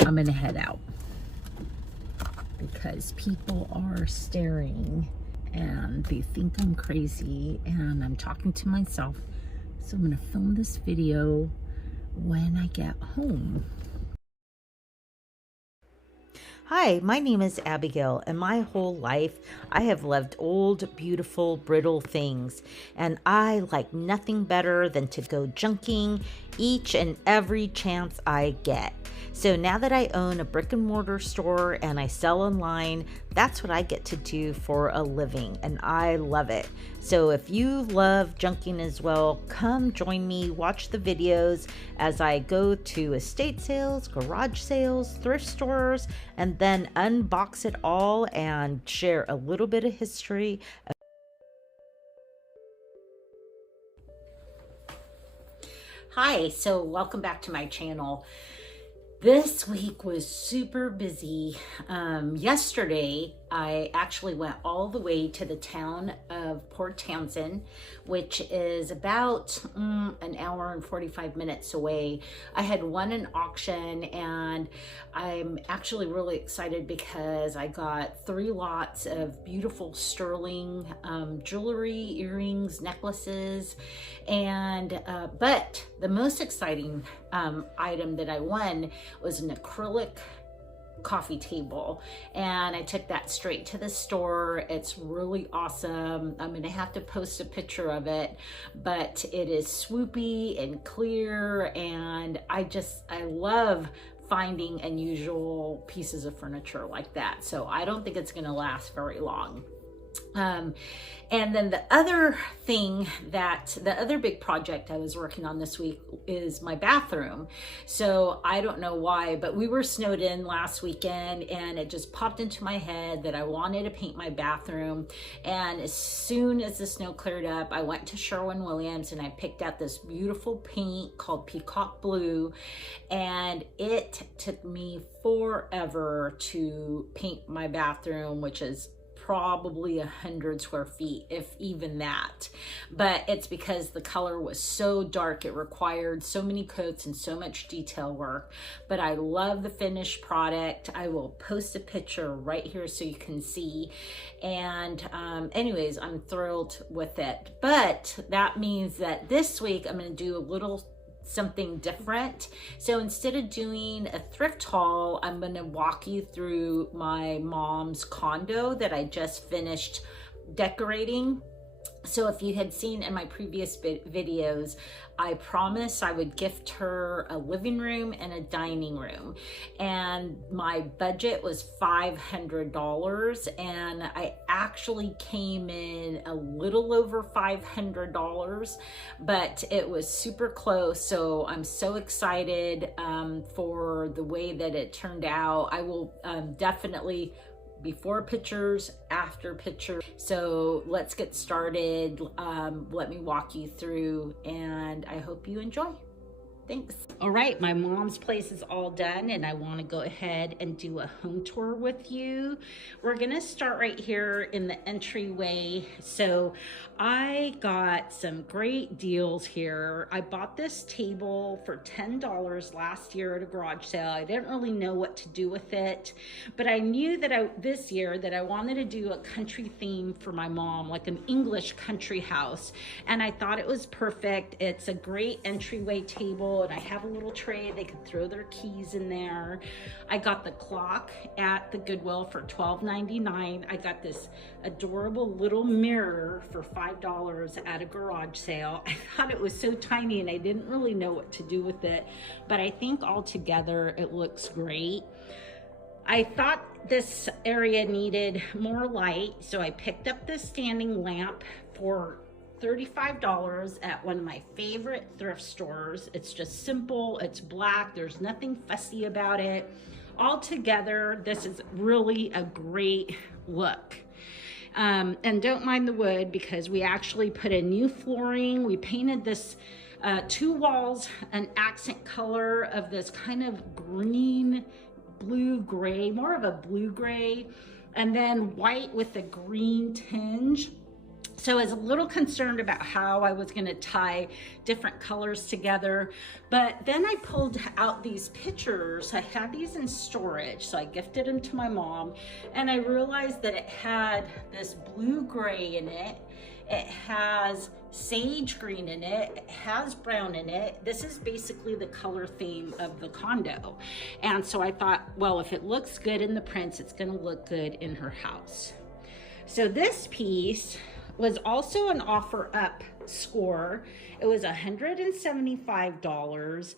I'm gonna head out because people are staring and they think I'm crazy and I'm talking to myself. So I'm gonna film this video when I get home. Hi, my name is Abigail, and my whole life I have loved old, beautiful, brittle things, and I like nothing better than to go junking each and every chance I get. So now that I own a brick and mortar store and I sell online, that's what I get to do for a living, and I love it. So if you love junking as well, come join me, watch the videos as I go to estate sales, garage sales, thrift stores, and then unbox it all and share a little bit of history. Hi, so welcome back to my channel. This week was super busy. Yesterday, I actually went all the way to the town of Port Townsend, which is about an hour and 45 minutes away. I had won an auction, and I'm actually really excited because I got 3 lots of beautiful sterling jewelry, earrings, necklaces, and but the most exciting item that I won was an acrylic coffee table, and I took that straight to the store. It's really awesome. I'm gonna have to post a picture of it, but it is swoopy and clear, and I love finding unusual pieces of furniture like that. So I don't think it's gonna last very long. And then the other big project I was working on this week is my bathroom. So I don't know why, but we were snowed in last weekend, and it just popped into my head that I wanted to paint my bathroom. And as soon as the snow cleared up, I went to Sherwin-Williams and I picked out this beautiful paint called Peacock Blue, and it took me forever to paint my bathroom, which is probably 100 square feet, if even that. But it's because the color was so dark, it required so many coats and so much detail work. But I love the finished product. I will post a picture right here so you can see. And anyways, I'm thrilled with it. But that means that this week I'm going to do a little something different. So instead of doing a thrift haul, I'm going to walk you through my mom's condo that I just finished decorating. So if you had seen in my previous videos, I promised I would gift her a living room and a dining room, and my budget was $500, and I actually came in a little over $500, but it was super close. So I'm so excited for the way that it turned out. I will definitely before pictures, after picture. So let's get started. Let me walk you through, and I hope you enjoy. Thanks. All right, my mom's place is all done, and I want to go ahead and do a home tour with you. We're gonna start right here in the entryway. So I got some great deals here. I bought this table for $10 last year at a garage sale. I didn't really know what to do with it, but I knew that this year that I wanted to do a country theme for my mom, like an English country house, and I thought it was perfect. It's a great entryway table, and I have a little tray they could throw their keys in there. I got the clock at the Goodwill for $12.99. I got this adorable little mirror for $5 at a garage sale. I thought it was so tiny and I didn't really know what to do with it, but I think altogether it looks great. I thought this area needed more light, so I picked up this standing lamp for $35 at one of my favorite thrift stores. It's just simple, it's black, there's nothing fussy about it. Altogether, this is really a great look. And don't mind the wood because we actually put a new flooring. We painted this 2 walls an accent color of this kind of green, blue gray, more of a blue gray, and then white with a green tinge. So I was a little concerned about how I was gonna tie different colors together, but then I pulled out these pictures. I had these in storage, so I gifted them to my mom, and I realized that it had this blue-gray in it. It has sage green in it, it has brown in it. This is basically the color theme of the condo. And so I thought, well, if it looks good in the prints, it's gonna look good in her house. So this piece was also an offer up score. It was $175.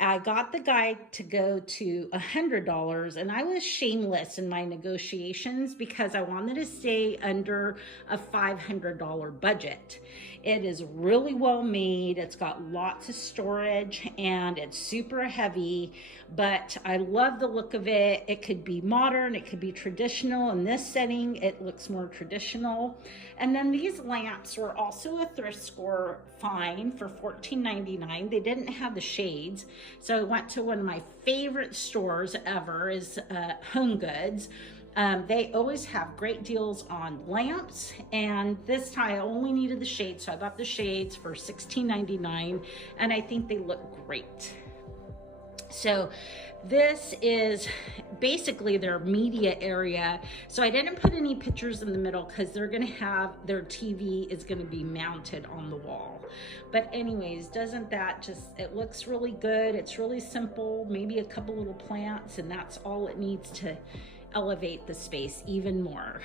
I got the guy to go to $100, and I was shameless in my negotiations because I wanted to stay under a $500 budget. It is really well made. It's got lots of storage and it's super heavy, but I love the look of it. It could be modern, it could be traditional. In this setting, it looks more traditional. And then these lamps were also a thrift score fine for $14.99. They didn't have the shades. So I went to one of my favorite stores ever, is Home Goods. They always have great deals on lamps, and this time I only needed the shades, so I got the shades for $16.99, and I think they look great. So this is basically their media area. So I didn't put any pictures in the middle because they're gonna have, their TV is gonna be mounted on the wall. But anyways, doesn't that just, it looks really good. It's really simple, maybe a couple little plants, and that's all it needs to elevate the space even more.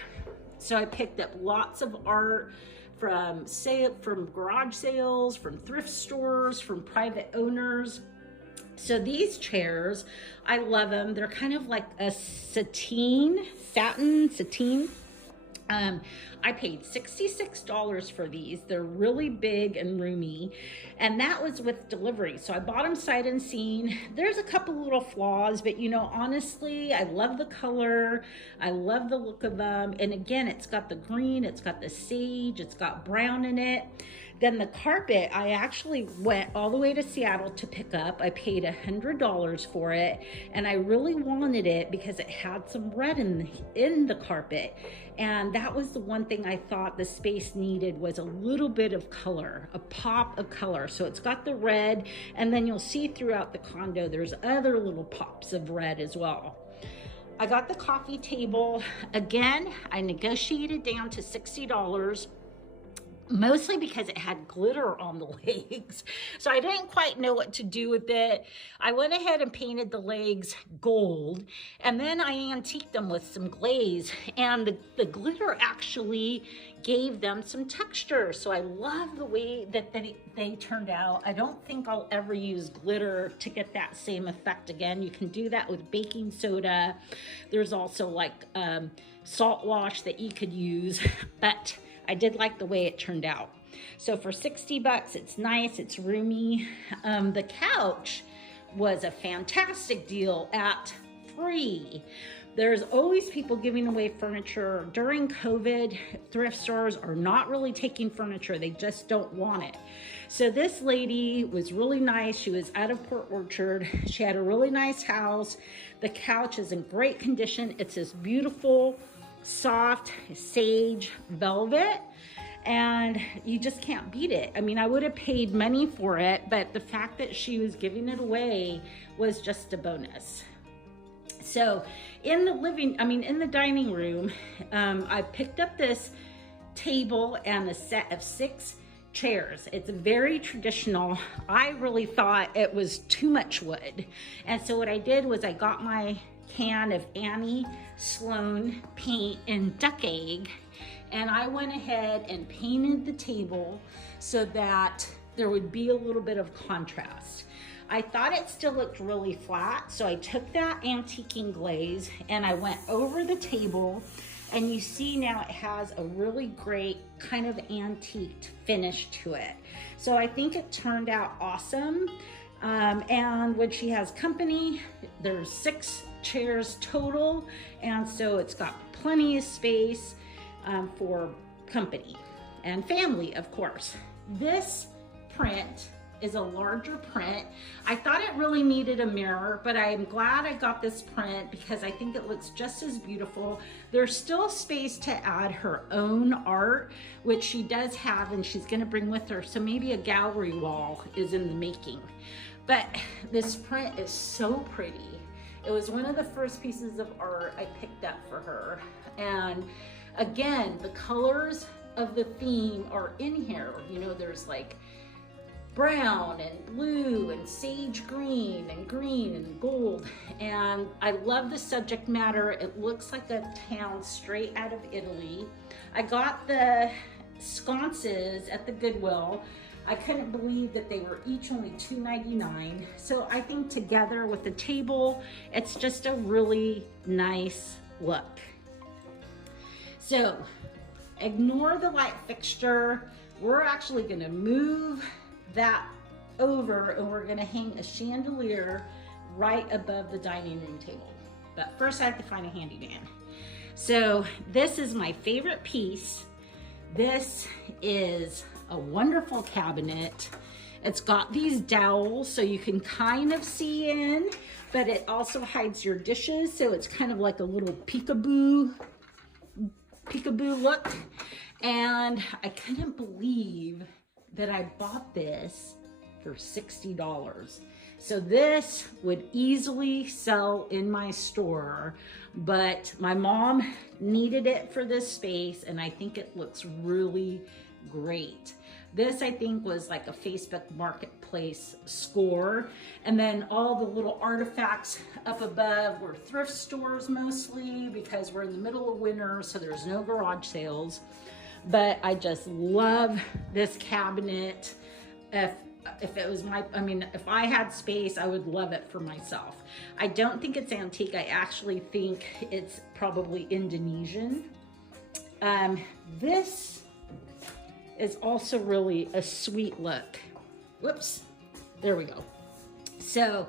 So I picked up lots of art from garage sales, from thrift stores, from private owners. So these chairs, I love them. They're kind of like a satin. I paid $66 for these. They're really big and roomy, and that was with delivery. So I bought them sight unseen. There's a couple little flaws, but you know, honestly, I love the color. I love the look of them. And again, it's got the green, it's got the sage, it's got brown in it. Then the carpet, I actually went all the way to Seattle to pick up. I paid $100 for it, and I really wanted it because it had some red in the carpet. And that was the one thing I thought the space needed, was a little bit of color, a pop of color. So it's got the red, and then you'll see throughout the condo, there's other little pops of red as well. I got the coffee table. Again, I negotiated down to $60. Mostly because it had glitter on the legs. So I didn't quite know what to do with it. I went ahead and painted the legs gold, and then I antiqued them with some glaze, and the glitter actually gave them some texture. So I love the way that they turned out. I don't think I'll ever use glitter to get that same effect again. You can do that with baking soda. There's also like salt wash that you could use, but I did like the way it turned out. So for $60, it's nice, it's roomy. The couch was a fantastic deal at free. There's always people giving away furniture. During COVID, thrift stores are not really taking furniture. They just don't want it. So this lady was really nice. She was out of Port Orchard. She had a really nice house. The couch is in great condition. It's this beautiful, soft sage velvet, and you just can't beat it. I mean, I would have paid money for it, but the fact that she was giving it away was just a bonus. So in the dining room, I picked up this table and a set of 6 chairs. It's very traditional. I really thought it was too much wood. And so what I did was I got my can of Annie Sloan paint in duck egg, and I went ahead and painted the table so that there would be a little bit of contrast. I thought it still looked really flat, so I took that antiquing glaze and I went over the table, and you see now it has a really great kind of antiqued finish to it. So I think it turned out awesome. And when she has company, there's 6 chairs total, and so it's got plenty of space for company and family, of course. This print is a larger print. I thought it really needed a mirror, but I'm glad I got this print because I think it looks just as beautiful. There's still space to add her own art, which she does have and she's gonna bring with her. So maybe a gallery wall is in the making. But this print is so pretty. It was one of the first pieces of art I picked up for her. And again, the colors of the theme are in here. You know, there's like brown and blue and sage green and gold. And I love the subject matter. It looks like a town straight out of Italy. I got the sconces at the Goodwill. I couldn't believe that they were each only $2.99. So I think together with the table, it's just a really nice look. So ignore the light fixture. We're actually gonna move that over and we're gonna hang a chandelier right above the dining room table. But first I have to find a handyman. So this is my favorite piece. This is a wonderful cabinet. It's got these dowels so you can kind of see in, but it also hides your dishes. So it's kind of like a little peekaboo look. And I couldn't believe that I bought this for $60. So this would easily sell in my store, but my mom needed it for this space and I think it looks really great. This I think was like a Facebook Marketplace score. And then all the little artifacts up above were thrift stores mostly because we're in the middle of winter, so there's no garage sales. But I just love this cabinet. If it was my, I mean, if I had space, I would love it for myself. I don't think it's antique. I actually think it's probably Indonesian. This is also really a sweet look. Whoops, there we go. So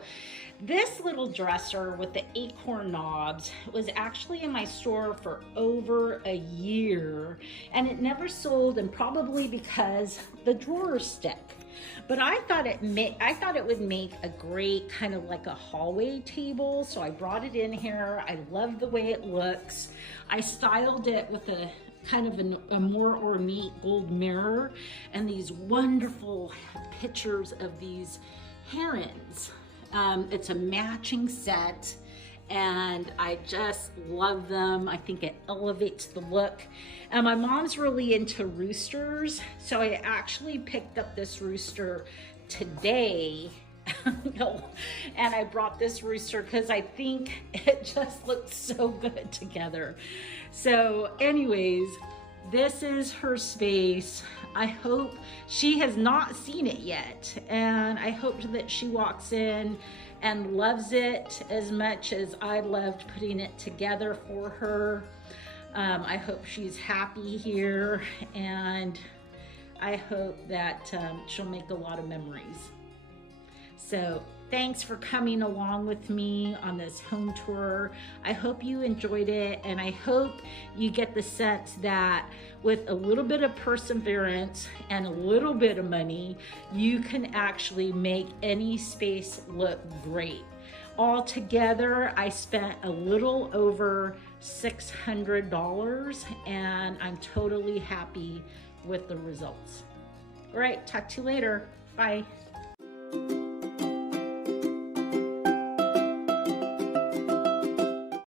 this little dresser with the acorn knobs was actually in my store for over a year and it never sold, and probably because the drawers stick. But I thought it would make a great kind of like a hallway table, so I brought it in here. I love the way it looks. I styled it with a kind of a more ornate gold mirror and these wonderful pictures of these herons. It's a matching set and I just love them. I think it elevates the look. And my mom's really into roosters, so I actually picked up this rooster today. And I brought this rooster because I think it just looks so good together. So anyways, this is her space. I hope she has not seen it yet, and I hope that she walks in and loves it as much as I loved putting it together for her. I hope she's happy here, and I hope that she'll make a lot of memories. So thanks for coming along with me on this home tour. I hope you enjoyed it, and I hope you get the sense that with a little bit of perseverance and a little bit of money, you can actually make any space look great. Altogether, I spent a little over $600, and I'm totally happy with the results. All right, talk to you later. Bye.